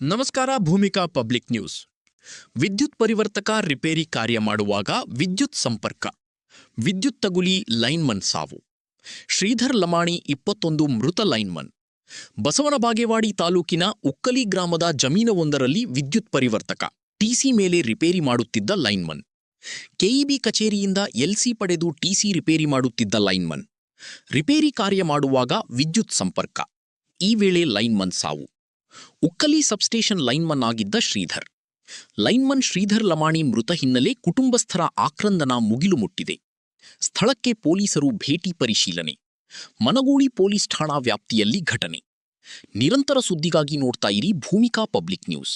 ನಮಸ್ಕಾರ. Bhoomika public news. ವಿದ್ಯುತ್ ಪರಿವರ್ತಕ ರಿಪೇರಿ ಕಾರ್ಯ ಮಾಡುವಾಗ ವಿದ್ಯುತ್ ಸಂಪರ್ಕ, ವಿದ್ಯುತ್ ತಗುಲಿ ಲೈನ್ಮನ್ ಸಾವು. ಶ್ರೀಧರ್ ಲಮಾಣಿ 21 ಮೃತ ಲೈನ್ಮನ್. ಬಸವನ ಬಾಗೇವಾಡಿ ತಾಲೂಕಿನ ಉಕ್ಕಲಿ ಗ್ರಾಮದ ಜಮೀನವೊಂದರಲ್ಲಿ ವಿದ್ಯುತ್ ಪರಿವರ್ತಕ ಟಿಸಿ ಮೇಲೆ ರಿಪೇರಿ ಮಾಡುತ್ತಿದ್ದ ಲೈನ್ಮನ್. ಕೆಇಬಿ ಕಚೇರಿಯಿಂದ ಎಲ್ಸಿ ಪಡೆದು ಟಿಸಿ ರಿಪೇರಿ ಮಾಡುತ್ತಿದ್ದ ಲೈನ್ಮನ್. ರಿಪೇರಿ ಕಾರ್ಯ ಮಾಡುವಾಗ ವಿದ್ಯುತ್ ಸಂಪರ್ಕ, ಈ ವೇಳೆ ಲೈನ್ಮನ್ ಸಾವು. ಉಕ್ಕಲಿ ಸಬ್ಸ್ಟೇಷನ್ ಲೈನ್ಮನ್ ಆಗಿದ್ದ ಶ್ರೀಧರ್. ಲೈನ್ಮನ್ ಶ್ರೀಧರ್ ಲಮಾಣಿ ಮೃತ ಹಿನ್ನೆಲೆ ಕುಟುಂಬಸ್ಥರ ಆಕ್ರಂದನ ಮುಗಿಲು ಮುಟ್ಟಿದೆ. ಸ್ಥಳಕ್ಕೆ ಪೊಲೀಸರು ಭೇಟಿ ಪರಿಶೀಲನೆ. ಮನಗೂಳಿ ಪೊಲೀಸ್ ಠಾಣಾ ವ್ಯಾಪ್ತಿಯಲ್ಲಿ ಘಟನೆ. ನಿರಂತರ ಸುದ್ದಿಗಾಗಿ ನೋಡ್ತಾ ಇರಿ ಭೂಮಿಕಾ ಪಬ್ಲಿಕ್ ನ್ಯೂಸ್.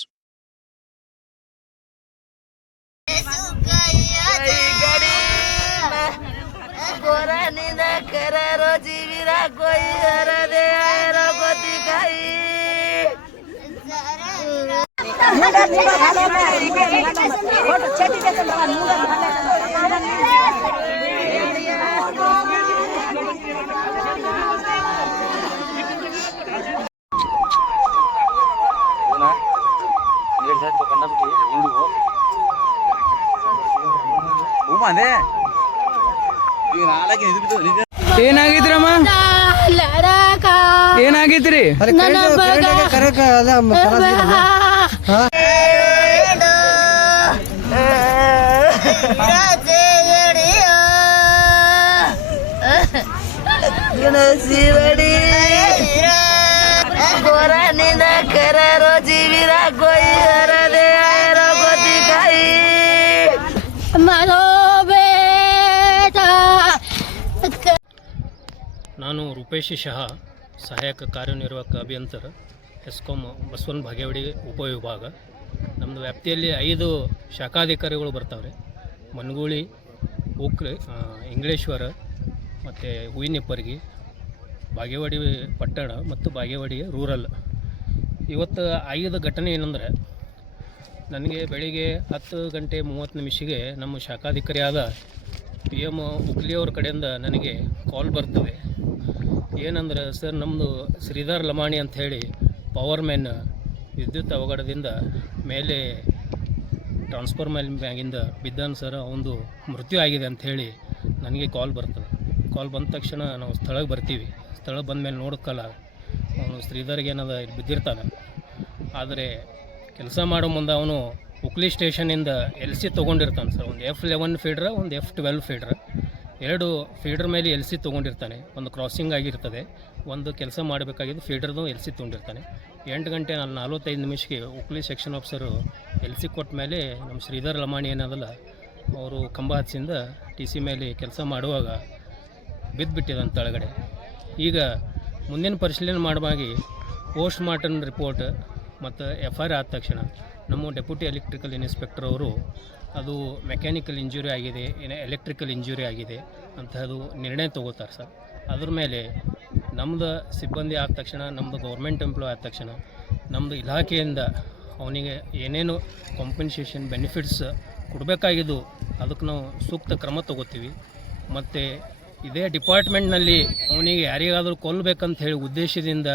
ಏನಾಗಿದ್ರಮ್ಮ? ಏನಾಗಿದ್ರಿ? ನಾನು ರೂಪೇಶ್ ಶಹಾ, ಸಹಾಯಕ ಕಾರ್ಯನಿರ್ವಾಹಕ ಅಭಿಯಂತರ, ಎಸ್ಕಾಂ ಬಸವನ ಬಾಗೇವಾಡಿ ಉಪವಿಭಾಗ. ನಮ್ಮದು ವ್ಯಾಪ್ತಿಯಲ್ಲಿ 5 ಶಾಖಾಧಿಕಾರಿಗಳು ಬರ್ತಾವ್ರೆ. ಮನಗೂಳಿ, ಉಕ್ಲಿ, ಇಂಗ್ಲೇಶ್ವರ ಮತ್ತು ಹೂವಿನಿಪ್ಪರ್ಗಿ, ಬಾಗೇವಾಡಿ ಪಟ್ಟಣ ಮತ್ತು ಬಾಗೇವಾಡಿ ರೂರಲ್. ಇವತ್ತು ಆಗಿದ ಘಟನೆ ಏನಂದರೆ, ನನಗೆ ಬೆಳಿಗ್ಗೆ 10:30 ನಮ್ಮ ಶಾಖಾಧಿಕಾರಿಯಾದ PM ಉಕ್ಲಿಯವ್ರ ಕಡೆಯಿಂದ ನನಗೆ ಕಾಲ್ ಬರ್ತದೆ. ಏನಂದ್ರೆ, ಸರ್ ನಮ್ಮದು ಶ್ರೀಧರ್ ಲಮಾಣಿ ಅಂಥೇಳಿ ಪವರ್ ಮ್ಯಾನ್ ವಿದ್ಯುತ್ ಅವಘಡದಿಂದ ಮೇಲೆ ಟ್ರಾನ್ಸ್ಫಾರ್ಮರ್ ಮ್ಯಾಗಿಂದ ಬಿದ್ದಾನ ಸರ್, ಅವನದು ಮೃತ್ಯು ಆಗಿದೆ ಅಂಥೇಳಿ ನನಗೆ ಕಾಲ್ ಬರ್ತದೆ. ಕಾಲ್ ಬಂದ ತಕ್ಷಣ ನಾವು ಸ್ಥಳಕ್ಕೆ ಬರ್ತೀವಿ. ಸ್ಥಳ ಬಂದ ಮೇಲೆ ನೋಡೋಕ್ಕಲ್ಲ, ಅವನು ಶ್ರೀಧರ್ಗೆ ಏನದ ಇಲ್ಲಿ ಬಿದ್ದಿರ್ತಾನೆ. ಆದರೆ ಕೆಲಸ ಮಾಡೋ ಮುಂದೆ ಅವನು ಉಕ್ಲಿ ಸ್ಟೇಷನಿಂದ LC ತೊಗೊಂಡಿರ್ತಾನೆ ಸರ್. ಒಂದು F11 ಫೀಡ್ರ, ಒಂದು F12 ಫೀಡ್ರ, 2 ಫೀಡ್ರ್ ಮೇಲೆ LC ತೊಗೊಂಡಿರ್ತಾನೆ. ಒಂದು ಕ್ರಾಸಿಂಗ್ ಆಗಿರ್ತದೆ, ಒಂದು ಕೆಲಸ ಮಾಡಬೇಕಾಗಿದ್ದು ಫೀಡ್ರದು LC ತೊಗೊಂಡಿರ್ತಾನೆ. 8:45 ಉಕ್ಲಿ ಸೆಕ್ಷನ್ ಆಫೀಸರು LC ಕೊಟ್ಟ ಮೇಲೆ ನಮ್ಮ ಶ್ರೀಧರ್ ಲಮಾಣಿ ಏನದಲ್ಲ, ಅವರು ಕಂಬ ಹಚ್ಚಿಂದ TC ಮೇಲೆ ಕೆಲಸ ಮಾಡುವಾಗ ಬಿದ್ದುಬಿಟ್ಟಿದಂತ ಕೆಳಗಡೆ. ಈಗ ಮುಂದಿನ ಪರಿಶೀಲನೆ ಮಾಡುವಾಗಿ ಪೋಸ್ಟ್ ಮಾರ್ಟಮ್ ರಿಪೋರ್ಟ್ ಮತ್ತು FIR ಆದ ತಕ್ಷಣ ನಮ್ಮ ಡೆಪ್ಯೂಟಿ ಎಲೆಕ್ಟ್ರಿಕಲ್ ಇನ್ಸ್ಪೆಕ್ಟರ್ ಅವರು ಅದು ಮೆಕ್ಯಾನಿಕಲ್ ಇಂಜುರಿ ಆಗಿದೆ, ಎಲೆಕ್ಟ್ರಿಕಲ್ ಇಂಜುರಿ ಆಗಿದೆ ಅಂತಹದ್ದು ನಿರ್ಣಯ ತೊಗೋತಾರೆ ಸರ್. ಅದ್ರ ಮೇಲೆ ನಮ್ಮದು ಸಿಬ್ಬಂದಿ ಆದ ತಕ್ಷಣ, ನಮ್ಮದು ಗೌರ್ಮೆಂಟ್ ಎಂಪ್ಲಾಯ್ ಆದ ತಕ್ಷಣ, ನಮ್ಮದು ಇಲಾಖೆಯಿಂದ ಅವನಿಗೆ ಏನೇನು ಕಾಂಪನ್ಸೇಷನ್ ಬೆನಿಫಿಟ್ಸ್ ಕೊಡಬೇಕಾಗಿದ್ದು ಅದಕ್ಕೆ ನಾವು ಸೂಕ್ತ ಕ್ರಮ ತೊಗೋತೀವಿ. ಮತ್ತು ಇದೇ ಡಿಪಾರ್ಟ್ಮೆಂಟ್ನಲ್ಲಿ ಅವನಿಗೆ ಯಾರಿಗಾದರೂ ಕೊಲ್ಲಬೇಕಂತ ಹೇಳಿ ಉದ್ದೇಶದಿಂದ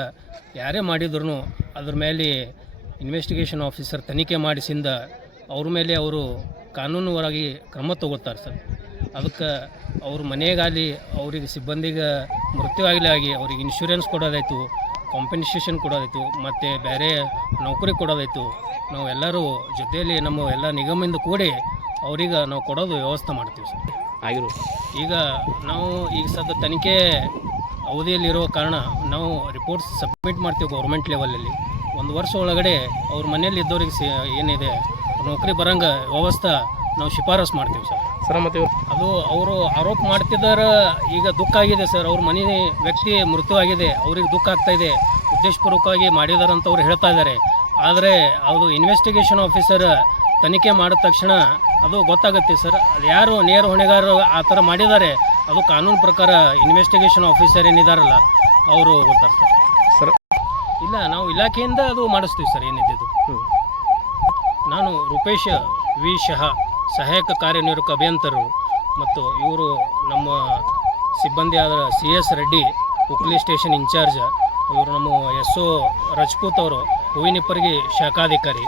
ಯಾರೇ ಮಾಡಿದ್ರು ಅದ್ರ ಮೇಲೆ ಇನ್ವೆಸ್ಟಿಗೇಷನ್ ಆಫೀಸರ್ ತನಿಖೆ ಮಾಡಿಸಿಂದ ಅವ್ರ ಮೇಲೆ ಅವರು ಕಾನೂನುವರಾಗಿ ಕ್ರಮ ತಗೋತಾರೆ ಸರ್. ಅದಕ್ಕೆ ಅವ್ರ ಮನೆಗಾಗಲಿ, ಅವರಿಗೆ ಸಿಬ್ಬಂದಿಗೆ ಮೃತ್ಯು ಆಗಲಿ ಅವ್ರಿಗೆ ಇನ್ಶೂರೆನ್ಸ್ ಕೊಡೋದಾಯಿತು, ಕಾಂಪನ್ಸೇಷನ್ ಕೊಡೋದಾಯಿತು, ಮತ್ತು ಬೇರೆ ನೌಕರಿ ಕೊಡೋದಾಯಿತು, ನಾವು ಎಲ್ಲರೂ ಜೊತೆಯಲ್ಲಿ ನಮ್ಮ ಎಲ್ಲ ನಿಗಮದಿಂದ ಕೂಡಿ ಅವ್ರಿಗೆ ನಾವು ಕೊಡೋದು ವ್ಯವಸ್ಥೆ ಮಾಡ್ತೀವಿ ಸರ್. ಈಗ ನಾವು ಸದ್ಯ ತನಿಖೆ ಅವಧಿಯಲ್ಲಿರೋ ಕಾರಣ ನಾವು ರಿಪೋರ್ಟ್ಸ್ ಸಬ್ಮಿಟ್ ಮಾಡ್ತೀವಿ ಗೌರ್ಮೆಂಟ್ ಲೆವೆಲಲ್ಲಿ. 1 ವರ್ಷ ಒಳಗಡೆ ಅವ್ರ ಮನೆಯಲ್ಲಿ ಇದ್ದವ್ರಿಗೆ ಏನಿದೆ ನೌಕರಿ ಬರೋಂಗೆ ವ್ಯವಸ್ಥೆ ನಾವು ಶಿಫಾರಸು ಮಾಡ್ತೀವಿ ಸರ್. ಮತ್ತು ಅದು ಅವರು ಆರೋಪ ಮಾಡ್ತಿದ್ದಾರೆ. ಈಗ ದುಃಖ ಆಗಿದೆ ಸರ್, ಅವ್ರ ಮನೆ ವ್ಯಕ್ತಿ ಮೃತ್ಯು ಆಗಿದೆ, ಅವ್ರಿಗೆ ದುಃಖ ಆಗ್ತಾಯಿದೆ, ಉದ್ದೇಶಪೂರ್ವಕವಾಗಿ ಮಾಡಿದಾರಂತ ಅವ್ರು ಹೇಳ್ತಾ ಇದ್ದಾರೆ. ಆದರೆ ಅದು ಇನ್ವೆಸ್ಟಿಗೇಷನ್ ಆಫೀಸರ್ ತನಿಖೆ ಮಾಡಿದ ತಕ್ಷಣ ಅದು ಗೊತ್ತಾಗುತ್ತೆ ಸರ್. ಅದು ಯಾರು ನೇರ ಹೊಣೆಗಾರರು ಆ ಥರ ಮಾಡಿದ್ದಾರೆ, ಅದು ಕಾನೂನು ಪ್ರಕಾರ ಇನ್ವೆಸ್ಟಿಗೇಷನ್ ಆಫೀಸರ್ ಏನಿದಾರಲ್ಲ ಅವರು ಗೊತ್ತಾಗ್ತಾರೆ ಸರ್. ಇಲ್ಲ, ನಾವು ಇಲಾಖೆಯಿಂದ ಅದು ಮಾಡಿಸ್ತೀವಿ ಸರ್. ಏನಿದ್ದು ನಾನು ರೂಪೇಶ್ ವಿ ಶಹಾ, ಸಹಾಯಕ ಕಾರ್ಯನಿರ್ವಾಹಕ ಅಭಿಯಂತರು, ಮತ್ತು ಇವರು ನಮ್ಮ ಸಿಬ್ಬಂದಿಯಾದ CS ರೆಡ್ಡಿ, ಉಕ್ಲಿ ಸ್ಟೇಷನ್ ಇನ್ಚಾರ್ಜ್, ಇವರು ನಮ್ಮ SO ರಜಪೂತ್ ಅವರು ಹೂವಿನಿಪ್ಪರಿಗೆ ಶಾಖಾಧಿಕಾರಿ